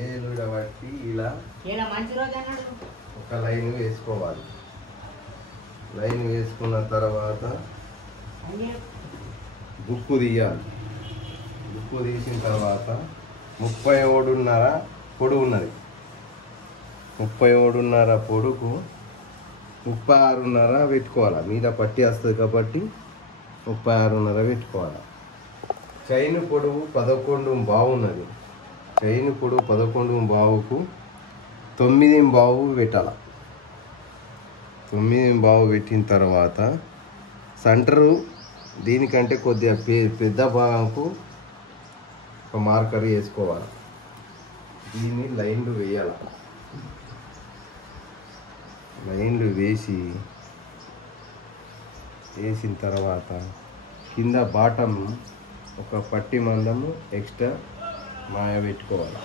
ఏలు బట్టి ఇలా ఒక లైన్ వేసుకోవాలి. లైన్ వేసుకున్న తర్వాత గుక్కు తీయాలి. గుక్కు తీసిన తర్వాత 31.5 పొడుగు ఉన్నది. 31.5 పొడుగు 36.5 పెట్టుకోవాలి. మీద పట్టి వస్తుంది కాబట్టి 36.5 పెట్టుకోవాలి. చైన్ పొడవు 11 బావున్నది. చైన్ పొడవు 11 బావుకు 9 బావు పెట్టాలి. 9 బావు పెట్టిన తర్వాత సెంటరు దీనికంటే కొద్దిగా పెద్ద భాగంకు ఒక మార్కర్ వేసుకోవాలి. దీన్ని లైన్లు వేయాలి. లైన్లు వేసిన తర్వాత కింద బాటమ్ ఒక పట్టి మందము ఎక్స్ట్రా మాయ పెట్టుకోవాలి.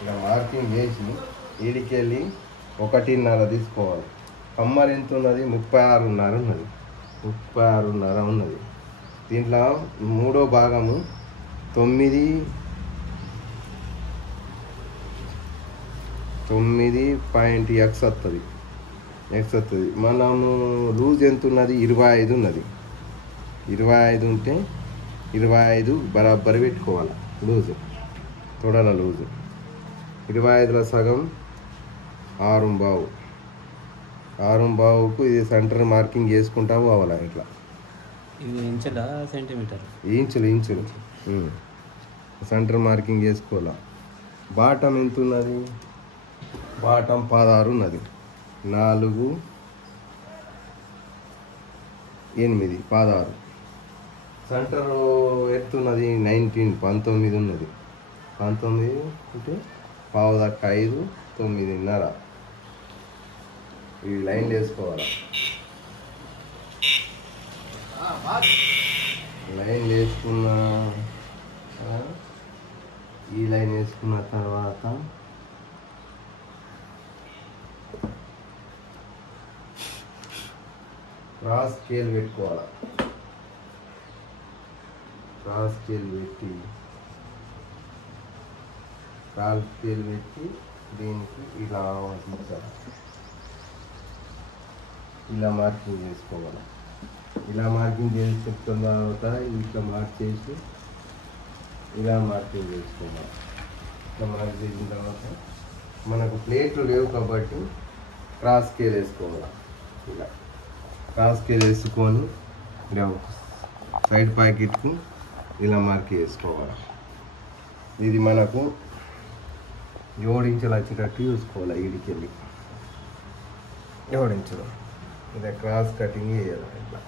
ఇలా మార్కింగ్ వేసి ఈడికెళ్ళి 1.5 తీసుకోవాలి. కమ్మర్ ఎంత ఉన్నది? 36.5 ఉన్నది. 36.5 ఉన్నది. దీంట్లో మూడో భాగము 9.x వస్తుంది. మనము లూజ్ ఎంత ఉన్నది? 25 ఉన్నది. 25 ఉంటే 25 బరాబర్ పెట్టుకోవాలి. లూజు తొడల లూజు 25లో సగం 6 బావు. 6 బావుకు ఇది సెంటర్ మార్కింగ్ చేసుకుంటా పోవాలి. ఇట్లా ఇంచులా సెంటీమీటర్? ఇంచులు సెంటర్ మార్కింగ్ చేసుకోవాలి. బాటం ఎంత ఉన్నది? బాటం 16 ఉన్నది. 4, 8, 16. సెంటర్ ఎత్తున్నది 19 ఉన్నది. 19 అంటే పావు దాకా 5, 9.5. ఈ లైన్ వేసుకోవాలి. లైన్ వేసుకున్న ఈ లైన్ వేసుకున్న తర్వాత క్రాస్ స్కేల్ పెట్టుకోవాలి. క్రాస్ స్కేల్ పెట్టి దీనికి ఇలా మార్కింగ్ చేసుకోవాలి. ఇలా మార్కింగ్ చేసి చెప్తున్న తర్వాత ఇట్లా మార్క్ చేసి ఇలా మార్కింగ్ చేసుకోవాలి. ఇట్లా మార్క్ చేసిన తర్వాత మనకు ప్లేట్లు లేవు కాబట్టి క్రాస్ స్కేల్ వేసుకోవాలి. ఇలా క్రాస్ స్కేల్ వేసుకొని ఇలా సైడ్ ప్యాకెట్కు ఇలా మార్క్ చేసుకోవాలి. ఇది మనకు 7 ఇంచులు వచ్చేటట్టు చూసుకోవాలి. ఈడికెళ్ళి 7 ఇంచులు ఇలా క్రాస్ కటింగ్ చేయాలి. ఇట్లా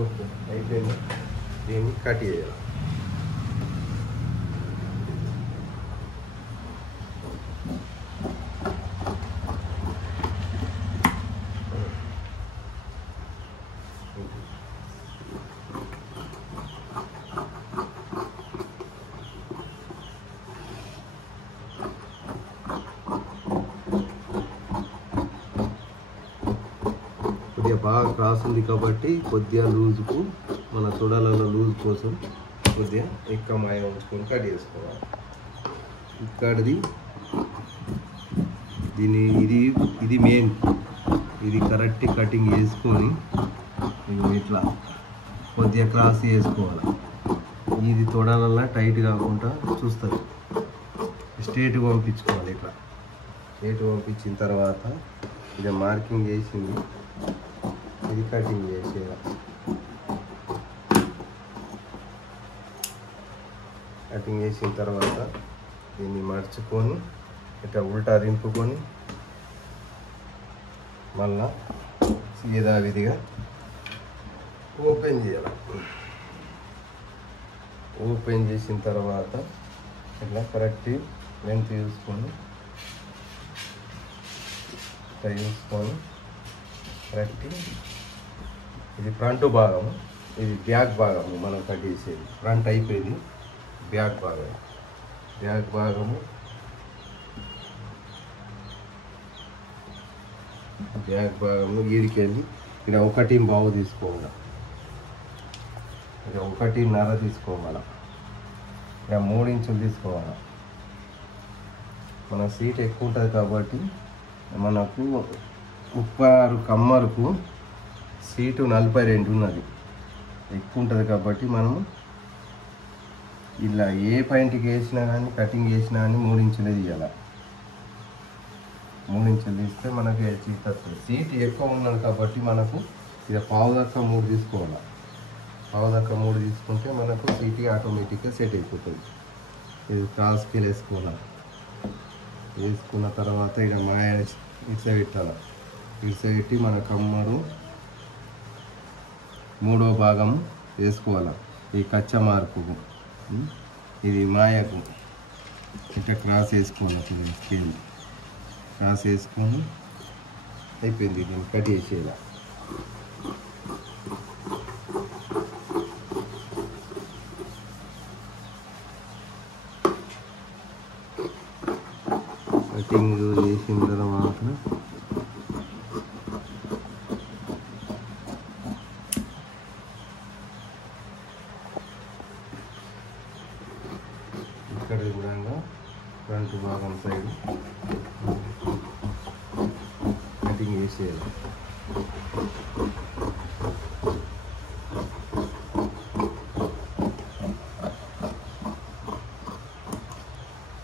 ఓకే అయిపోయింది. దీన్ని కట్ చేయాలి. కొద్దిగా బాగా క్రాస్ ఉంది కాబట్టి కొద్దిగా లూజుకు మన తొడలలో లూజ్ కోసం కొద్దిగా ఎక్కువ మాయ ఉంచుకొని కట్ చేసుకోవాలి. ఇక్కడిది ఇది మెయిన్. ఇది కరెక్ట్ కటింగ్ చేసుకొని ఇట్లా కొద్దిగా క్రాస్ చేసుకోవాలి. ఇది తొడలలో టైట్ కాకుండా చూస్తుంది. స్ట్రేట్ పంపించుకోవాలి. ఇట్లా స్ట్రేట్ పంపించిన తర్వాత ఇది మార్కింగ్ చేసింది ఇది కటింగ్ చేసేయాలి. కటింగ్ చేసిన తర్వాత దీన్ని మర్చుకొని ఇట్లా ఉల్టా రింపుకొని మళ్ళా యథావిధిగా ఓపెన్ చేయాలి. ఓపెన్ చేసిన తర్వాత ఇట్లా కరెక్ట్ లెంత్ చూసుకొని కరెక్ట్. ఇది ఫ్రంట్ భాగము, ఇది బ్యాక్ భాగము. మనం కట్ చేసేది ఫ్రంట్ అయిపోయింది. బ్యాక్ భాగము ఈడికెళ్ళి ఇక్కడ 1 బావు తీసుకోవాలి. ఇక్కడ 1.5 తీసుకోవాలి. ఇక 3 ఇంచులు తీసుకోవాలి. మన సీట్ ఎక్కువ ఉంటుంది కాబట్టి మనకు 36 కమ్మరకు సీటు 42 ఉన్నది, ఎక్కువ ఉంటుంది కాబట్టి మనం ఇలా ఏ పాయింట్కి వేసినా కానీ కటింగ్ చేసినా కానీ 3 ఇంచులే తీయాలి. 3 ఇంచులు తీస్తే మనకి సీట్ వస్తుంది. సీట్ ఎక్కువ ఉన్నది కాబట్టి మనకు ఇక పావు దాకా 3 తీసుకోవాలి. పావు దాకా 3 తీసుకుంటే మనకు సీట్ ఆటోమేటిక్గా సెట్ అయిపోతుంది. ఇది క్రాస్ స్కేల్ వేసుకోవాలి. వేసుకున్న తర్వాత ఇక మాయ ఇట్లా పెట్టాలి. ఇట్లా పెట్టి మన కమ్మరు 3వ భాగం వేసుకోవాలి. ఈ కచ్చా మార్పుకు ఇది మాయకు ఇట్లా క్రాస్ వేసుకోవాలి. స్కేల్ క్రాస్ వేసుకొని అయిపోయింది. దీన్ని కట్ చేసేయాలి. కటింగ్ చేసిన తర్వాత ఇక్కడ కూడా ఫ్రంట్ భాగం సైడ్ కటింగ్ చేసేయాలి.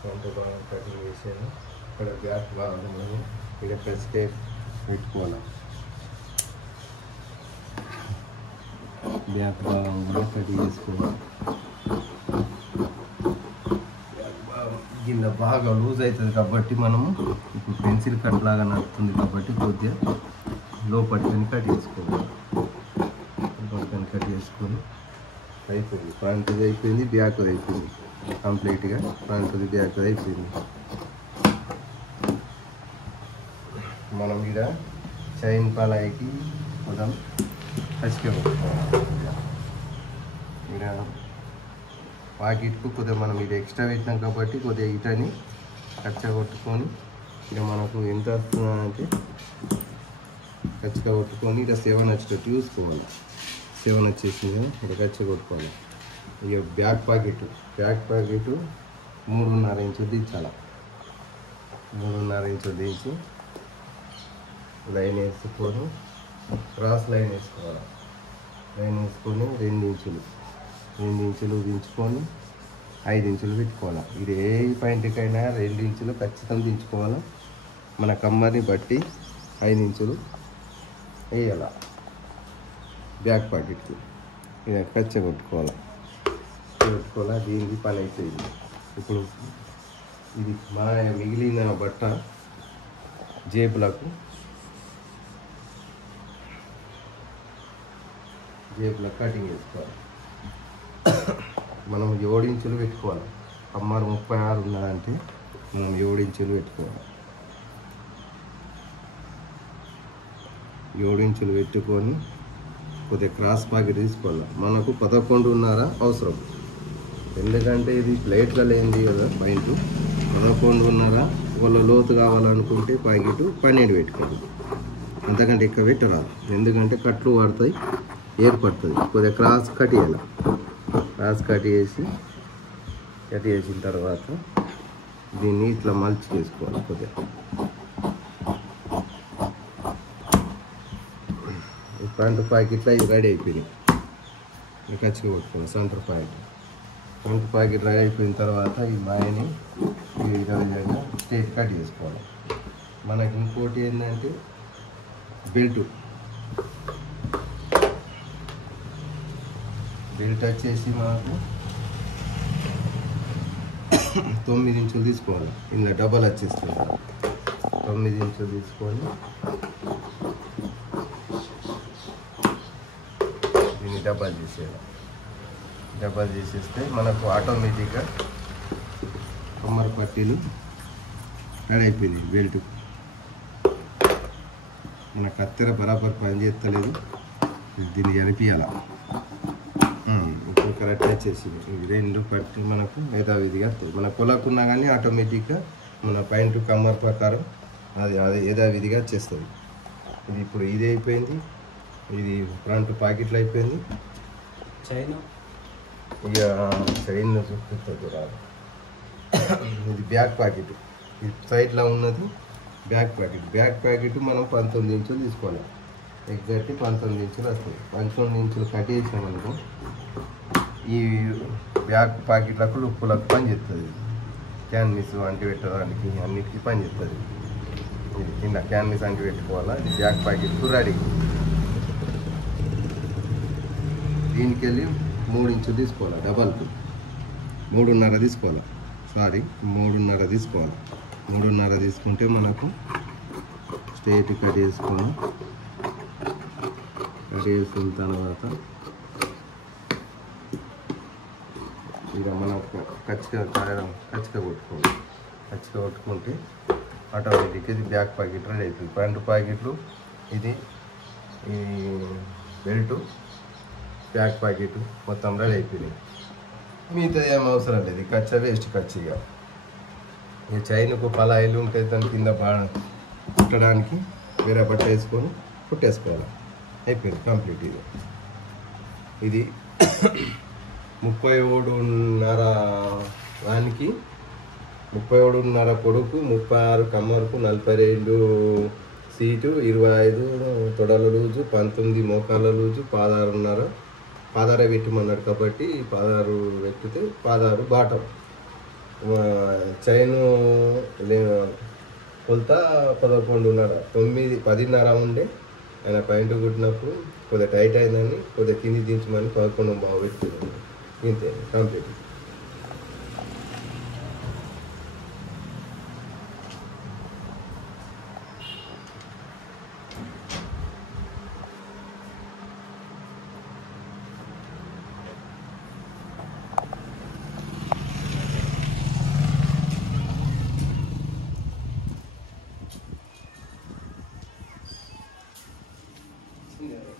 ఫ్రంట్ భాగం కటింగ్ చేసేయాలి. ఇక్కడ బ్యాక్ భాగం ఇక్కడ స్టేప్ పెట్టుకోవాలి. బ్యాక్ భాగం కూడా కటింగ్ చేసుకోవాలి. కింద బాగా లూజ్ అవుతుంది కాబట్టి మనము ఇప్పుడు పెన్సిల్ కట్ లాగా నడుస్తుంది కాబట్టి కొద్దిగా లోపలికని కట్ చేసుకోవాలి. లోపలికని కట్ చేసుకొని అయిపోయింది. ఫ్రంట్ది అయిపోయింది, బ్యాక్ది అయిపోయింది. కంప్లీట్గా ఫ్రంట్ది బ్యాక్ది అయిపోయింది. మనం ఇక్కడ చైన్ పలాయికి కొంచెం కచ్చిపెట్టుకోవాలి. ఇక్కడ పాకెట్కు కొద్దిగా మనం ఇది ఎక్స్ట్రా పెట్టినాం కాబట్టి కొద్దిగా ఇటని కచ్చగా కొట్టుకొని ఇక మనకు ఎంత వస్తుందంటే కచ్చగా కొట్టుకొని ఇక 7 వచ్చేటట్టు చూసుకోవాలి. 7 వచ్చేసింది కదా, ఇక కచ్చగా కొట్టుకోవాలి. ఇక బ్యాక్ పాకెట్ 3.5 ఇంచులు దించాలి. 3.5 ఇంచులు దించి లైన్ వేసుకొని క్రాస్ లైన్ వేసుకోవాలి. లైన్ వేసుకొని 2 ఇంచులు దించుకొని 5 ఇంచులు పెట్టుకోవాలి. ఇది ఏ పాయింట్కైనా 2 ఇంచులు ఖచ్చితంగా దించుకోవాలి. మన కమ్మర్ని బట్టి 5 ఇంచులు వేయాలి. బ్యాక్ పాకెట్కి ఇక కచ్చ కొట్టుకోవాలి. దీనికి పని అయిపోయింది. ఇప్పుడు ఇది మా మిగిలిన బట్ట జేబులకు కటింగ్ వేసుకోవాలి. మనం 7 ఇంచులు పెట్టుకోవాలి. కమ్మర్ 36 ఉన్నదంటే మనం 7 ఇంచులు పెట్టుకోవాలి. 7 ఇంచులు పెట్టుకొని కొద్దిగా క్రాస్ పాకెట్ తీసుకోవాలి. మనకు 11.5 అవసరం. ఎందుకంటే ఇది ప్లేట్లో లేనిది కదా పాయింట్. 11.5 వాళ్ళ లోతు కావాలనుకుంటే పాకెట్ 12 పెట్టుకోవాలి. అంతకంటే ఎక్కువ పెట్టరాదు. ఎందుకంటే కట్లు పడతాయి, ఏర్పడుతుంది. కొద్దిగా క్రాస్ కట్ చేయాలి. క్రాస్ కట్ చేసిన తర్వాత దీన్ని ఇట్లా మల్చి చేసుకోవాలి. కొద్దిగా ఫ్రంట్ పాకెట్లో ఇది రెడీ అయిపోయింది. ఖచ్చితంగా కొట్టుకోవాలి. ఫ్రంట్ పాకెట్ రెడీ అయిపోయిన తర్వాత ఈ మాయని ఈ విధంగా స్ట్రైట్ కట్ చేసుకోవాలి. మనకి ఇంకోటి ఏంటంటే బెల్ట్ వచ్చేసి మనకు 9 ఇంచులు తీసుకోవాలి. ఇందులో డబల్ వచ్చేస్తుంది. 9 ఇంచులు తీసుకొని దీన్ని డబల్ చేసేయాలి. డబల్ చేసేస్తే మనకు ఆటోమేటిక్గా కమ్మర్ పట్టీలు రెడీ అయిపోయింది. బెల్ట్ మన కత్తెర బరాబర్ పని చేస్తలేదు. దీన్ని జరిపియాలి. ఇప్పుడు కరెక్ట్ వచ్చేసింది. ఇవి 2 పట్టి మనకు యథావిధిగా వస్తాయి. మన కొలకున్నా కానీ ఆటోమేటిక్గా మన పాయింట్ కమ్మర్ ప్రకారం అది యథావిధిగా వచ్చేస్తుంది. ఇది ఇప్పుడు ఇది అయిపోయింది. ఇది ఫ్రంట్ పాకెట్లు అయిపోయింది. ఇక సైడ్ చూస్తుంది రాదు. ఇది బ్యాక్ ప్యాకెట్, ఇది సైడ్లో ఉన్నది బ్యాక్ ప్యాకెట్ మనం 19 ఇంచులు తీసుకోవాలి. ఎగ్జాక్ట్లీ 19 ఇంచులు వస్తుంది. 19 ఇంచులు కట్ చేసినామనుకో ఈ బ్యాక్ ప్యాకెట్లకు లుక్కులకు పని చేస్తుంది. క్యాన్విస్ అంటి పెట్టడానికి అన్నిటికీ పని చేస్తుంది. ఇది కింద క్యాన్విస్ అంటి పెట్టుకోవాలా. ఇది బ్యాక్ ప్యాకెట్ రెడీ. దీనికి వెళ్ళి 3 ఇంచులు తీసుకోవాలి. డబల్కి 3.5 తీసుకోవాలి. 3.5 తీసుకోవాలి. 3.5 తీసుకుంటే మనకు స్ట్రైట్ కట్ చేసుకున్న తర్వాత ఇక మనకు కచ్చిగా కొట్టుకోవాలి. కచ్చిగా కొట్టుకుంటే ఆటోమేటిక్గా ఇది బ్యాక్ ప్యాకెట్ రెడీ అవుతుంది. ఫ్రంట్ ప్యాకెట్లు ఇది ఈ బెల్టు బ్యాక్ ప్యాకెట్ మొత్తం రెడీ అయిపోయినాయి. మిగతా ఏం అవసరం లేదు. కచ్చా వేస్ట్ కచ్చిగా. ఈ చైన్కు పలాయిలు ఉంటాయి, దాని కింద బాగా కుట్టడానికి వేరే బట్ట వేసుకొని కుట్టేసుకోవాలి. అయిపోయింది కంప్లీట్. ఇది 37.5 దానికి 37.5 పొడుకు, 36 కమ్మరకు, 42 సీటు, 25 తొడల లూజు, 19 మోకాళ్ళ లూజు, 16 పెట్టమన్నాడు కాబట్టి 16 పెట్టితే 16 బాటం. చైను కొలత 11.5, 10.5 ఉండే. ఆయన పాయింట్ కుట్టినప్పుడు కొద్దిగా టైట్ అయిందని కొద్దిగా కింది దించమని 11 బాగా పెట్టుకున్నాను. ఇంతే కంప్లీట్. Yeah.